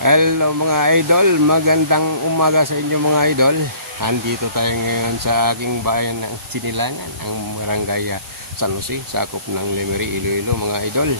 Hello mga idol, magandang umaga sa inyo mga idol. Andito tayo ngayon sa aking bayan ng Sinilangan, ang barangay San Jose, sakop ng Lemery, Iloilo mga idol.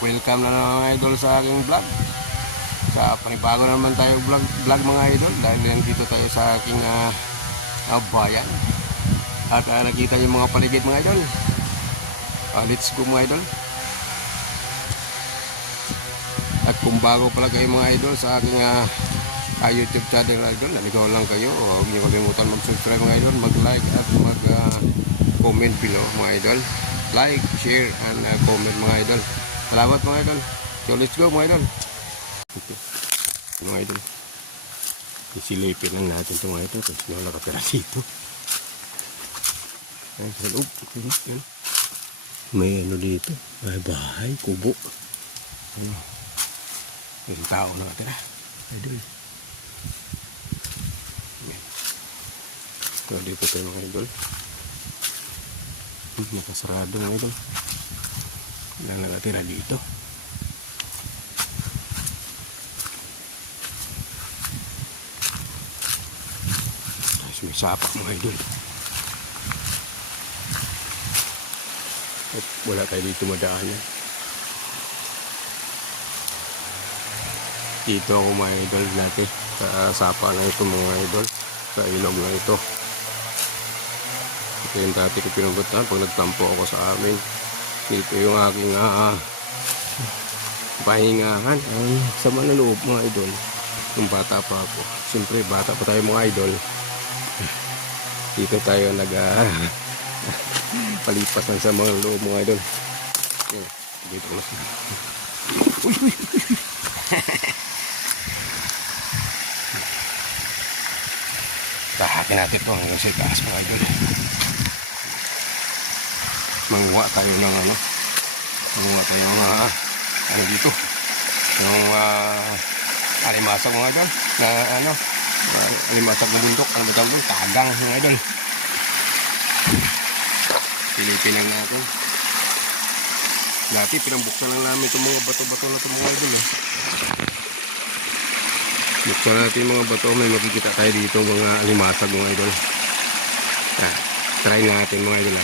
Welcome na naman mga idol sa aking vlog. Sa panibago naman tayo vlog mga idol dahil nandito tayo sa aking bayan. At nakita yung mga paligid mga idol. Let's go mga idol. At kung bago pala kayo mga idol sa aking YouTube channel idol, naligaw lang kayo, huwag niyo kalimutan mag-subscribe mga idol, mag-like at mag-comment below mga idol. Like, share, and comment mga idol. Salamat mga idol. So let's go mga idol. Okay. Mga idol, isilipin lang natin ito mga idol kasi wala nakatira dito. Ayan, sa loob. May ano dito, may bahay, kubo. Ayan. Yung tao na katira idol. So dito tayo mga idol. Nakasarado mga idol. Wala nakatira dito. Tapos may sapak mga idol. At wala tayo dito madaanan. Dito ako mga idol natin sa sapa na ito mga idol, sa ilog na ito. Ito yung dati ko pinupuntahan pag nagtampo ako sa amin. Dito yung aking pahingahan sa manloob mga idol. Nung bata pa ako, siyempre bata pa tayo mga idol, dito tayo palipasan sa mga loob mga idol. Dito na siya. Tahakin natin ito hanggang sa taas mga idol. Manguha tayo ng manguha tayo ng ano dito, yung alimasag mga idol, na alimasag ng bundok, ang batang doon, tagang mga idol. Pilipin lang natin. Dati pinambuksan lang namin itong mga bato-bato na itong mga idol buksan natin mga bato, may makikita tayo dito mga alimasag mga idol. Try natin mga idol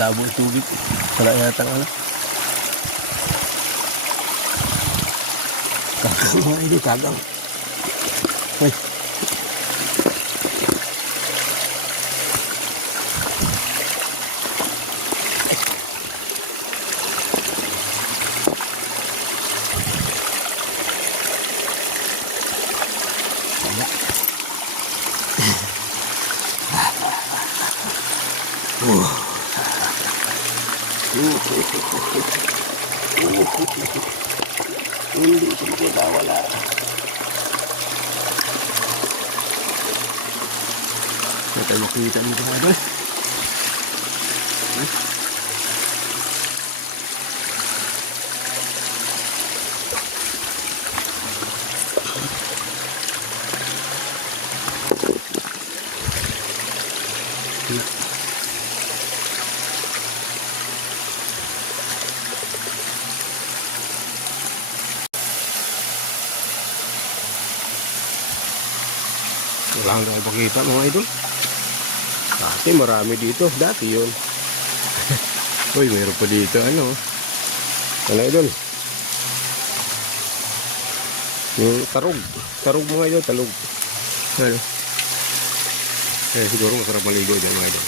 labo yung tubig. Wala yata kagang mga hindi kagang. Uy. Hindi sila wala. Hindi tayo makikita nito mga idol. Wala kang tayo pakita mga idol. Dati marami dito. Dati yun. Uy, mayroon pa dito. Ano idol? Yung tarog. Tarog mga idol. Talog. Ano? Siguro masarap maligo dyan mga idol.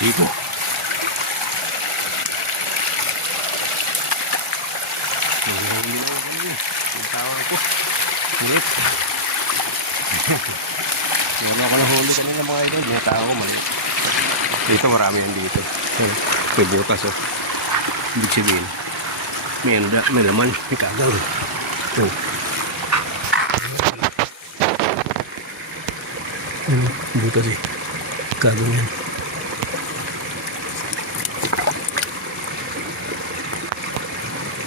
Dito. Yung tawag ko. Maliit. Meron ako nahuli kanina mga idol. May tao maliit. Dito marami yan dito. May bukas oh. Ibig sabihin. May laman. May kagaw. Bukas eh. Kagaw yan.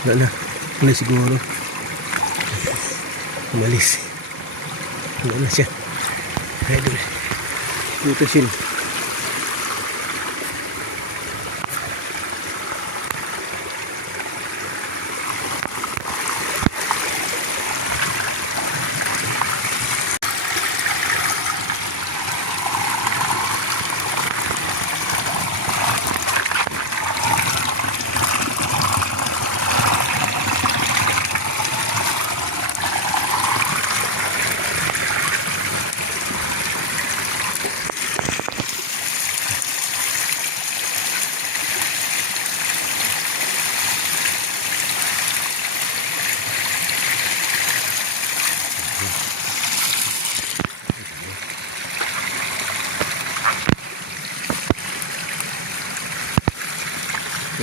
Wala na. Wala siguro. Umalis. Wala na siya. Idol. Butas yun.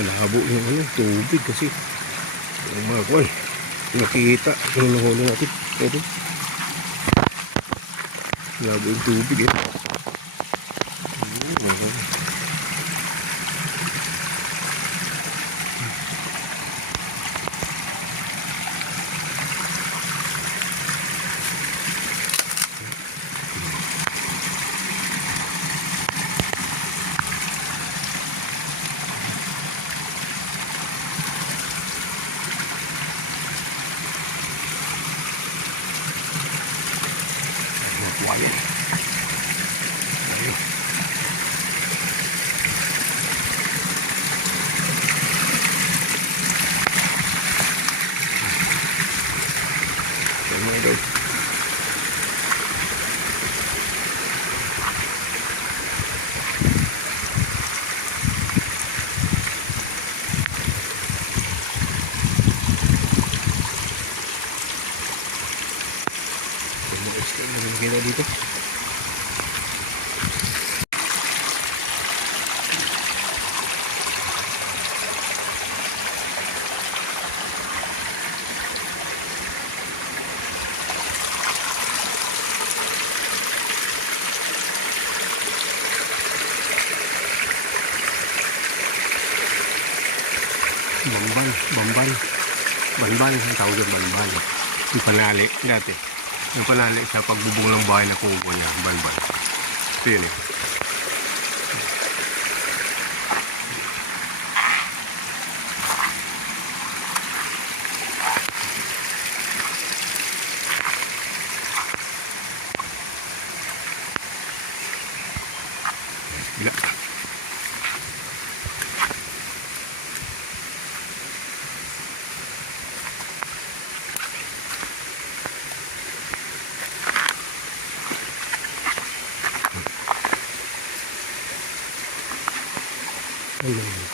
Malabo yung tubig kasi ang mga kwan nakikita kung nahuli natin ito malabo yung tubig eh. Ayun. Ayun. Ayun. Kita dito. Bambal ang tawag yung bambal. Yung panali dati. Yung panali sa pagbubong ng bahay na kubo niya, balbal. Ito yun eh. Bila. Ayun.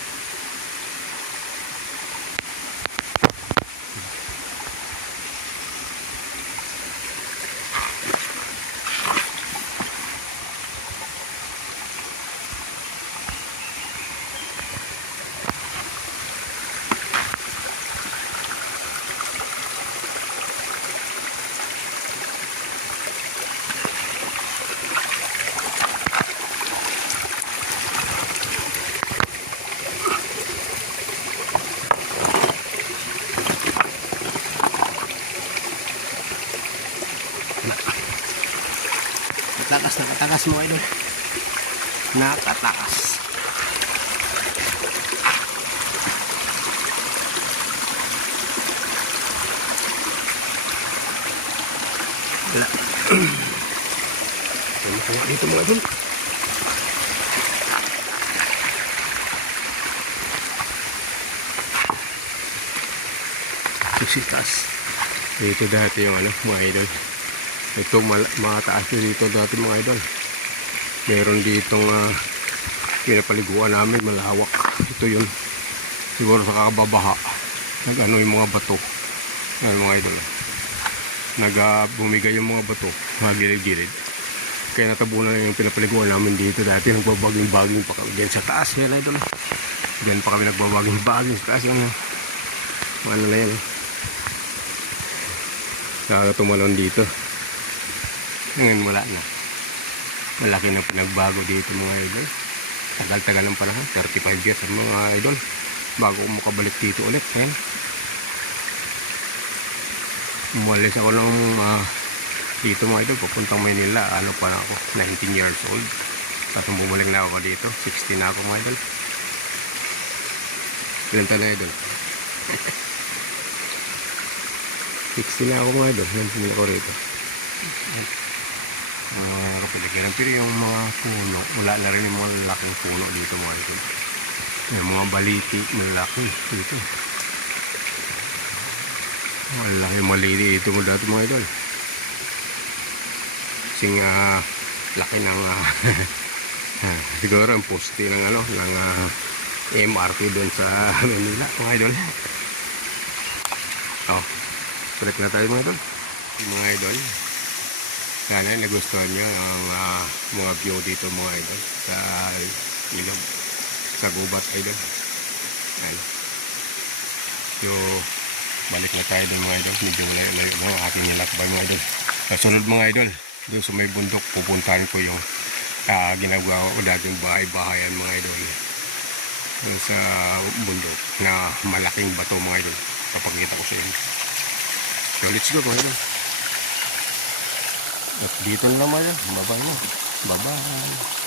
Nakatakas mo idol. Nakatakas. Wala. Kaya dito mga idol. Sitas. Dito dati yung ano mga idol. Ito mataas dito dati mga idol. Meron ditong pinapaliguan namin malawak. Ito yun. Siguro sa kakababaha. Nag-ano yung mga bato. Ayun mga idol. Bumigay yung mga bato. Mga gilid-gilid. Kaya natabunan na yung pinapaliguan namin dito. Dati nagbabaging-baging pa kami dyan sa taas. Yan idol. Diyan pa kami nagbabaging-baging sa taas. Yan. Ano na yan. Saka tumalon dito. Ngayon wala na. Malaki na pinagbago dito mga idol. Tagal-tagal ng panahon. 35 years mga idol. Bago ko makabalik dito ulit. Ayan. Umalis ako ng dito mga idol. Pupuntang Maynila. Ano pa na ako? 19 years old. Tapos bumalik na ako dito. 16 na ako mga idol. Ilan tayo na idol? 16 na ako mga idol. Nandiyan ako rito. Kapiligiran. Pero yung mga puno, wala na rin yung mga laking puno dito mga idol. Yung mga baliti, malaki dito. Malaki malili ito mo dati mga idol. Kasing laki ng siguro ang poste ng ano ng MRT doon sa Manila mga idol. Oh, balik na tayo mga idol. Mga idol, sana nagustuhan nyo ang mga view dito mga idol sa ilog, sa gubat idol. Ano, so balik na tayo doon mga idol. Medyo layo ang aking nilakbay mga idol. Sunod mga idol, doon sa may bundok pupuntahan ko yung ginagawa ko dating bahay-bahayan mga idol. Doon sa bundok na malaking bato mga idol. Papakita ko sa inyo. So let's go mga idol. At dito na naman yan. Bye-bye.